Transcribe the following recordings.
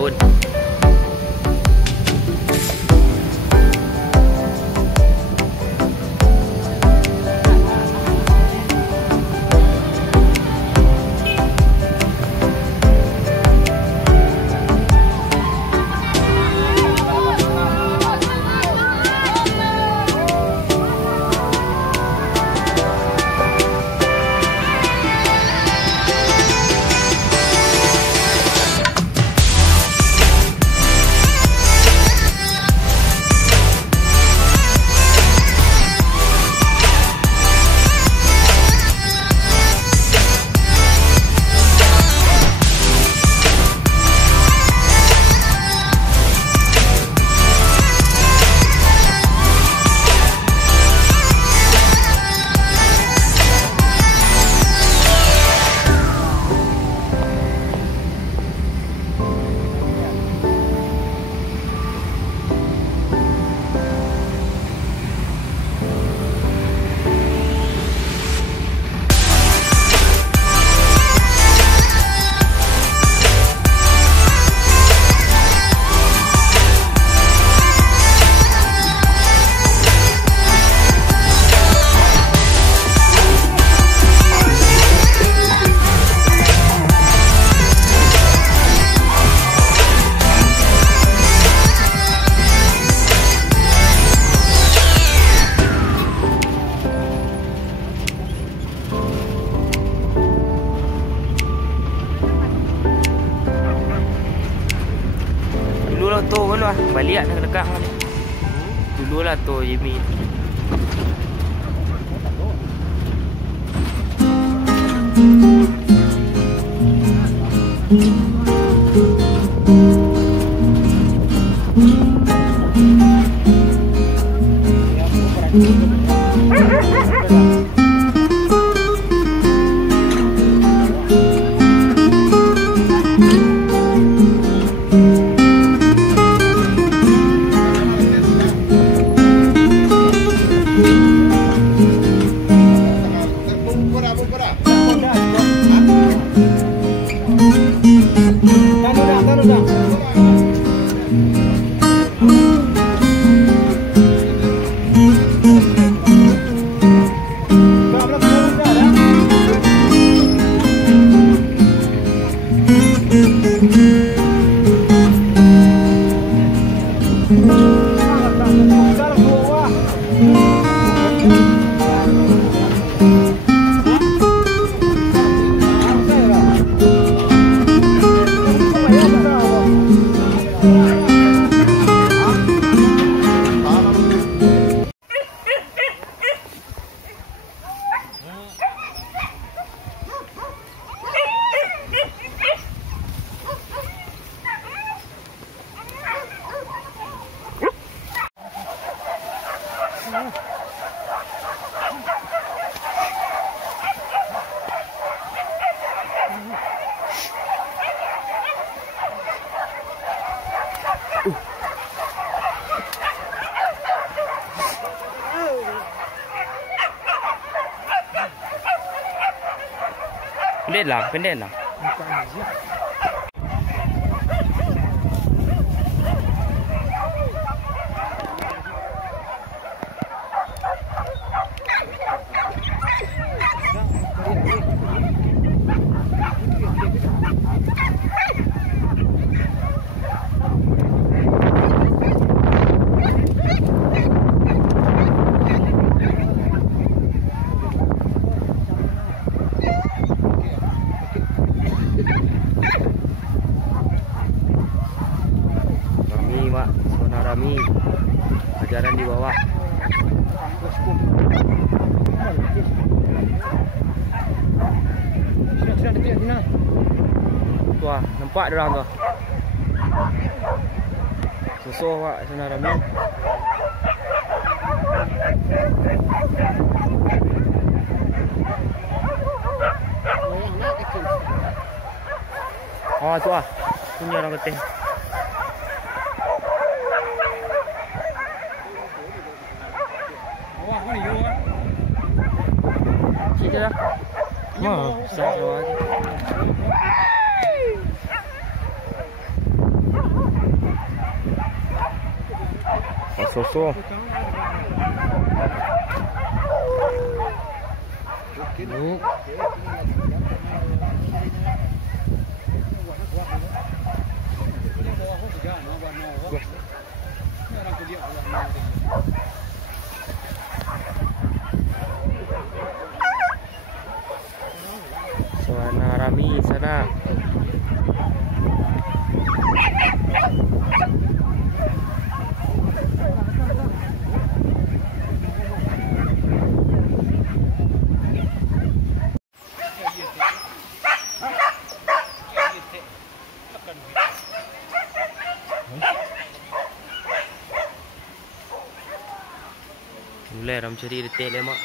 tahun. Tu mana balik nak dekat ni. Dululah tu Jimmy. Pendek lah. Rami ajaran di bawah. Sudah dekat sini. Tuah, nampak dia orang tu. Susuh Pak sana Rami. Oh, tuah. Punya orang ketih. Sini dah. Besar lagi. Soso. Suasana ramai sana. Mulai dah mencari detik lemak.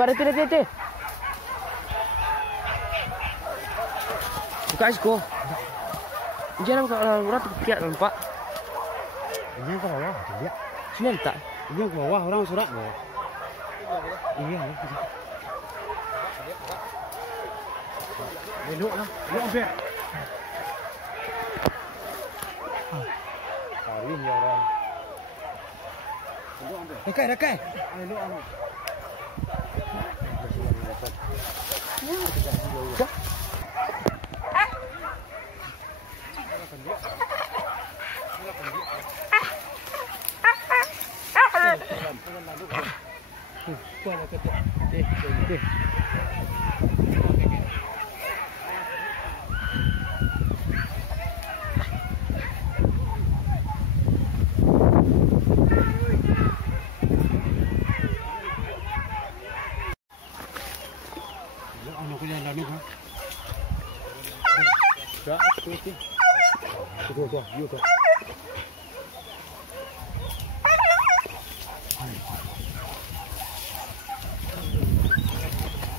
Kuat hati. Buka isko. Jangan kalau orang terkiat nampak. Ini ke bawah, lihat. Sini letak. Ini ke bawah orang surat bawah. Iya. Belok lah, belok ambil. Hari ni orang. Dekat. Belok anak. Tuh.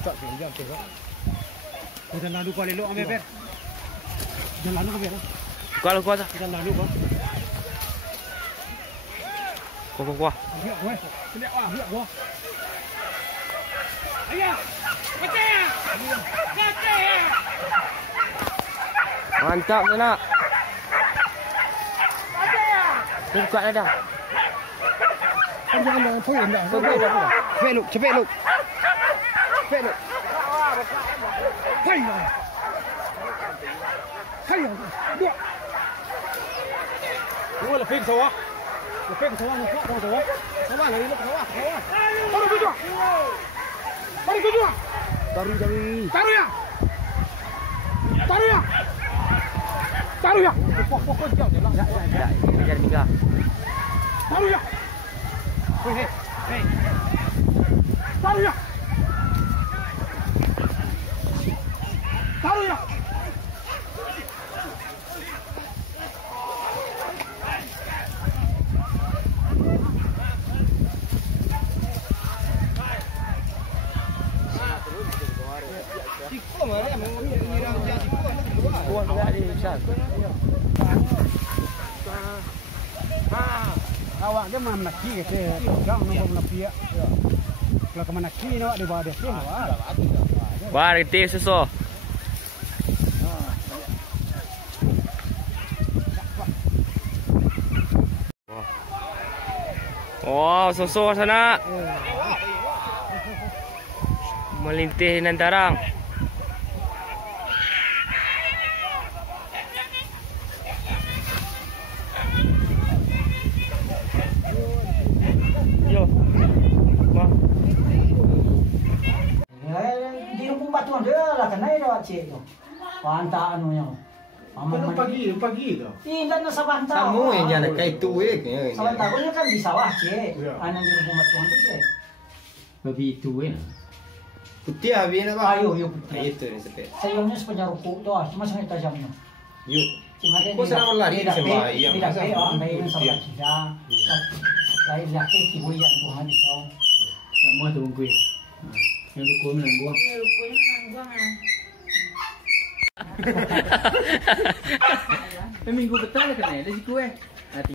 Tak jangan tu. Jangan lalu kau lelok ambil ber. Jangan lalu ambil lah. Kalau kuat. Jangan lalu kau. Kuat. Lihat gua. Ayah. Kacau. Mantap sana. Buka dah. Jangan poin dah. Cepet lu. Hai. Dua. Dua leping sawah. Nampak sawah. Sawah lari lu sawah. Baru kedua. Taruh ya. Pokok jauh je lah. Jangan tinggal. Taruh ya. Hei. Taruh ya. Awak dia mana menaki ke? Jangan nombor menapi ya. Kalau ke menaki ni awak di bawah dia sih. Wah, reti susu. Wow, susu sana. melintih nantarang. Yo. Ma. Di rumah batuan dia lah kan naik dah cik tu. Pantai anunya. Pagi tu. Tidak nak sabanta. Kamu yang jangan kayak itu Sabanta punya kan di sawah cik. Ya. Anak di rumah batuan tu cik. Babi itu Putih habis nak apa? Ayo putih. Itu ni sepet. Sayangnya sepanjang rukuk tu cuma sangat tajamnya. Yuk. Cuma dia. Kau serang lari sembahyang. Tidak pay orang bayi yang sampai kita. Lain laki tibu yang Tuhan bisa. Nama tu gue. Yang lu kau menang gua. Minggu petang kan ada si kue. Hati.